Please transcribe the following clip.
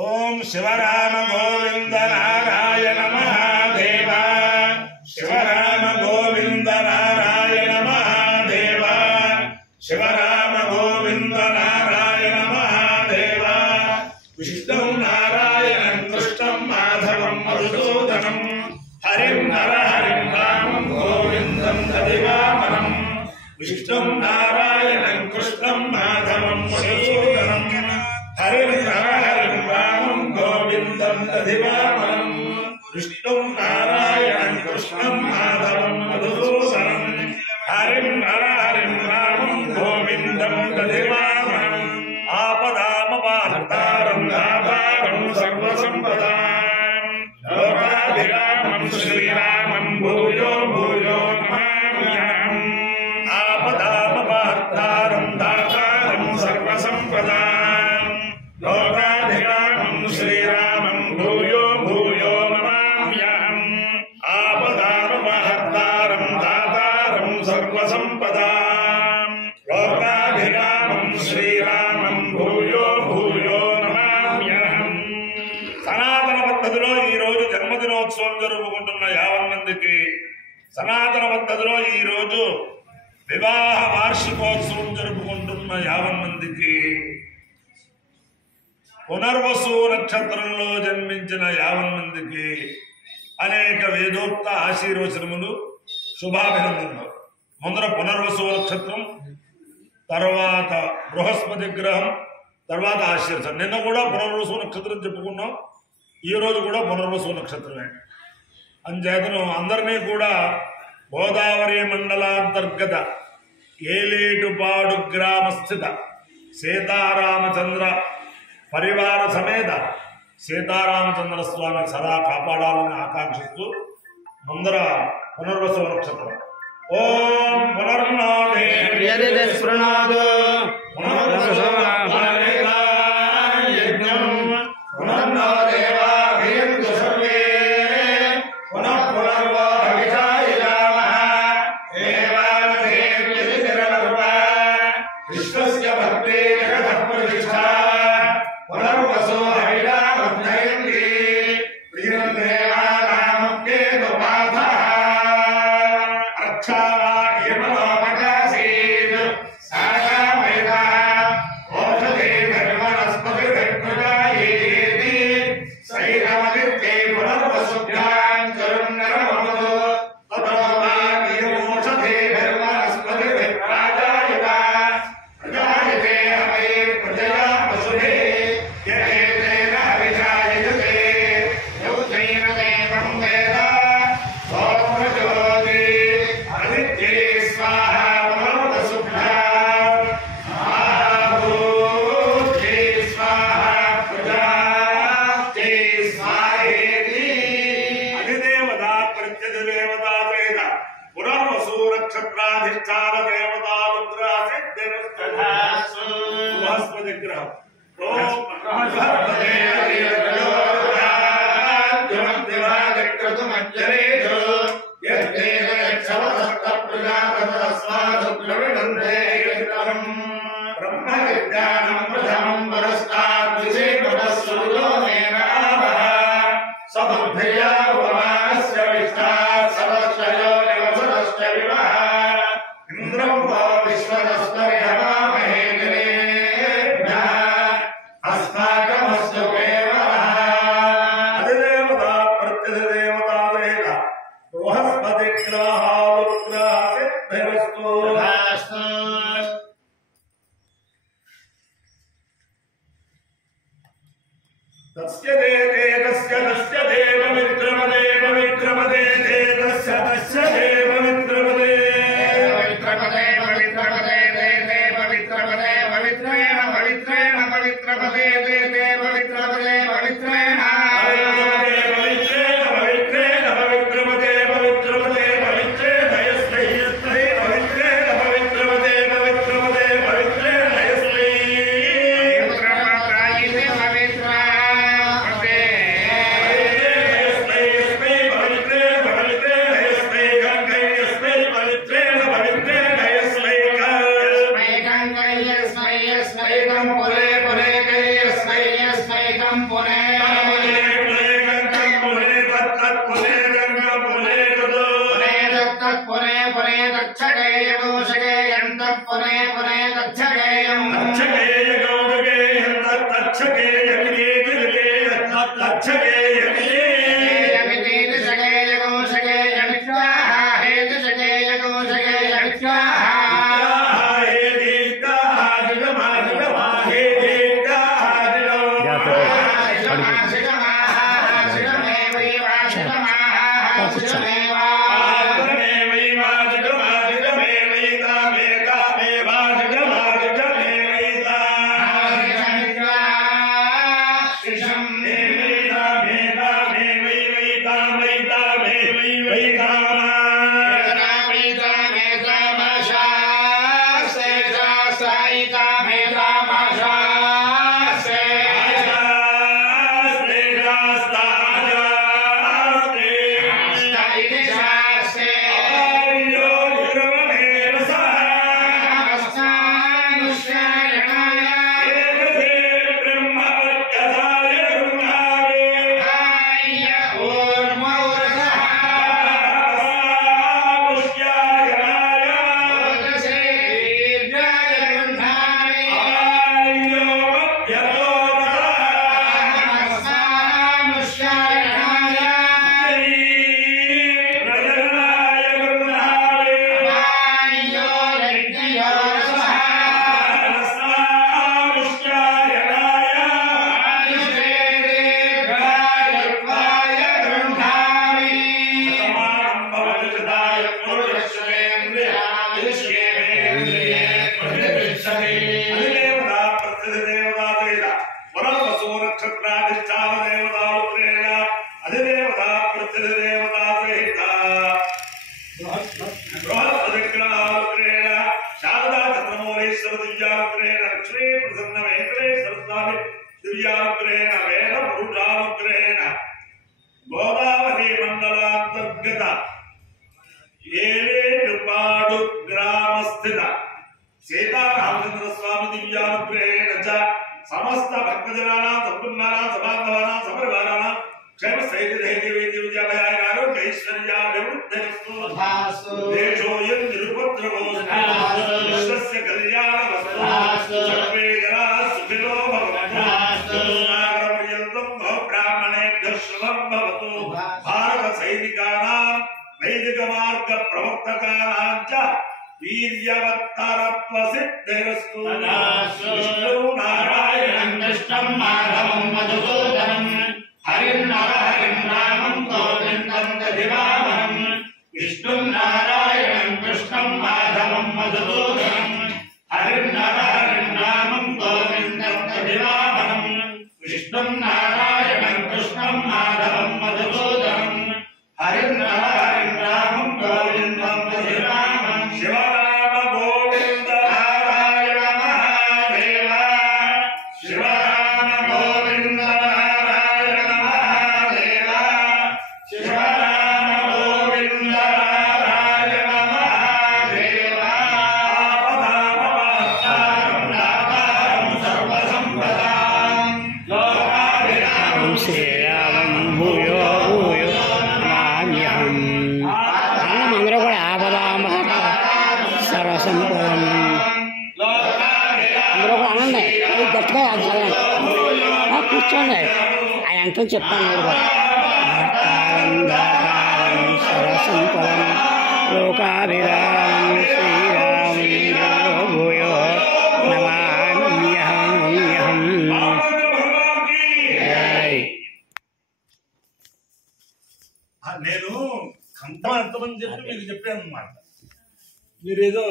ओम शिवराम गोविंद नारायण महादेव शिवराम गोविंद नारायण महादेव शिवराम गोविंद नारायण महादेव विष्णु नारायण कृष्णं माधवं मधुसूदनं हरिं नर हरिं रामं गोविंदं दधिवामनं विष्णु नारायण कृष्णं माधवं मधुसूदनं हरिं नर हरिं रामं गोविंदं दधिवामनं विष्णु नारायण कृष्णं माधवं मधुसूदनं हरिं नर हरिं रामं गोविंदं दधिवामनं आपदामपहर्तारं दातारं सर्वसंपदां लोकाभिरामं श्रीरामं भूयो भूयो नमाम्यहम् आपदामपहर्तारं दातारं सर्वसंपदां लोकाभिरामं श्रीरामं भूयो भूयो नमाम्यहम् आपदामपहर्तारं दातारं सर्वसंपदां लोकाभिरामं श्रीरामं भूयो भूयो नमाम्यहम् సనాతన పద్ధతిలో ఈ రోజు జన్మదినోత్సవం జరుపుకుంటున్న 50 మందికి సనాతన పద్ధతిలో ఈ రోజు వివాహ వార్షికోత్సవం జరుపుకుంటున్న 50 మందికి పునర్వసు నక్షత్రంలో జన్మించిన 50 మందికి అనేక వేదోక్త ఆశీర్వచనములు శుభాభినందనలు. ముందర పునర్వసు నక్షత్రం, తర్వాత బృహస్పతి గ్రహం, తర్వాత ఆశీర్వచనం. నిన్న కూడా పునర్వసు నక్షత్రం చెప్పుకున్నాం, ఈ రోజు కూడా పునర్వసు నక్షత్రమే. అంచేతను అందరినీ కూడా గోదావరి మండలాంతర్గత ఏలేటుపాడు గ్రామస్థిత సీతారామచంద్ర పరివార సమేత సీతారామచంద్ర స్వామి సదా కాపాడాలని ఆకాంక్షిస్తూ ముందర పునర్వసు నక్షత్రం. ఓం పునర్నోదే నక్షత్రాధిష్టాన దేవతాలుగ్రహస్పతి గ్రహం. బ్రహ్మ విజ్ఞానం ప్రథమం సబుద్ధయా ఉపమానస్య విష్టాత్ సవశ్చయో నివసనశ్చ వివః ఇంద్రం వా విశ్వదస్మరిహవామహే జనేభ్యః అస్మాకమస్తు కేవలః. అధిదేవతా ప్రత్యధిదేవతాదేవ బృహస్పతి గ్రహాలుగ్రహ సిద్ధిరస్తు. తస్య దేవే తస్య తస్య దేవ విక్రమదే పవిత్రమదే తస్య తస్య దేవ విక్రమదే పవిత్రమదే పవిత్రమదే దేవే పవిత్రమదే పవిత్రేణ పవిత్రేణ పవిత్రమదే దేవే పవిత్రమదే పవిత్రేణ పవిత్రేణ పవిత్రేణ పవిత్రమదే పవిత్రమదే పవిత్రేణ యస్మై యస్మై పవిత్రేణ పవిత్రమదే పవిత్రమదే పవిత్రేణ యస్మై పవిత్రమదే పవిత్ర यस्मै यस्मै पवित्रे पवित्रे यस्मै गंगे గోదావరి మండలాంతర్గత ఏలేడుపాడు గ్రామస్థిత సీతారామచంద్ర స్వామి దివ్యానుగ్రహేణ చ సమస్త భక్తజనానాం సంపన్నానాం సమాగమానాం సమరవానాం క్షేమ స్థైర్యధైర్య విజయాభయాయ ఆరోగ్యైశ్వర్యాభివృద్ధిరస్తు దేశోయం నిరుపద్రవోస్తు విశ్వస్య కళ్యాణమస్తు సర్వే జనాః సుఖినో భవంతు నాగరపర్యంతం బ్రాహ్మణేభ్యః శుభం భవతు భారత సైనికానాం వైదిక మార్గ ప్రవర్తకానాం చ వీర్యవత్తరత్వ సిద్ధిరస్తు విష్ణు నారాయణం కృష్ణం మాధవం మధుసూదనం హరిం రామం గోవిందం దధివామహం విష్ణుం నారాయణం కృష్ణం మాధవం మధుసూదనం హరిం రామం గోవిందం దధివామహం విష్ణుం నారాయణం కృష్ణం మాధవం మధుసూదనం హరిం రామం గోవిందం దధివామహం శివరామ గోవింద నారాయణ మహాదేవ శివరామ గోవింద నారాయణ మహాదేవ శివరామ గోవింద నారాయణ మహాదేవ ఆపదామపాతారం నాతారం సర్వసంపదాం లోకాభిరామం శ్రీరామం భూయో భూయో నమామ్యహం. అందరూ కూడా ఆపదామ సర్వసంపదం అందరూ కూడా అనండి. గట్టిగా చదవండి, కూర్చోండి. ఆయన అంటూ చెప్పాను మీరు కూడా. సర్వసంపదం లోకాభిరామం శ్రీరామం భూయో నమామ్యహం. నేను కంఠం ఎంతమంది చెప్పి మీకు చెప్పాను అన్నమాట. మీరేదో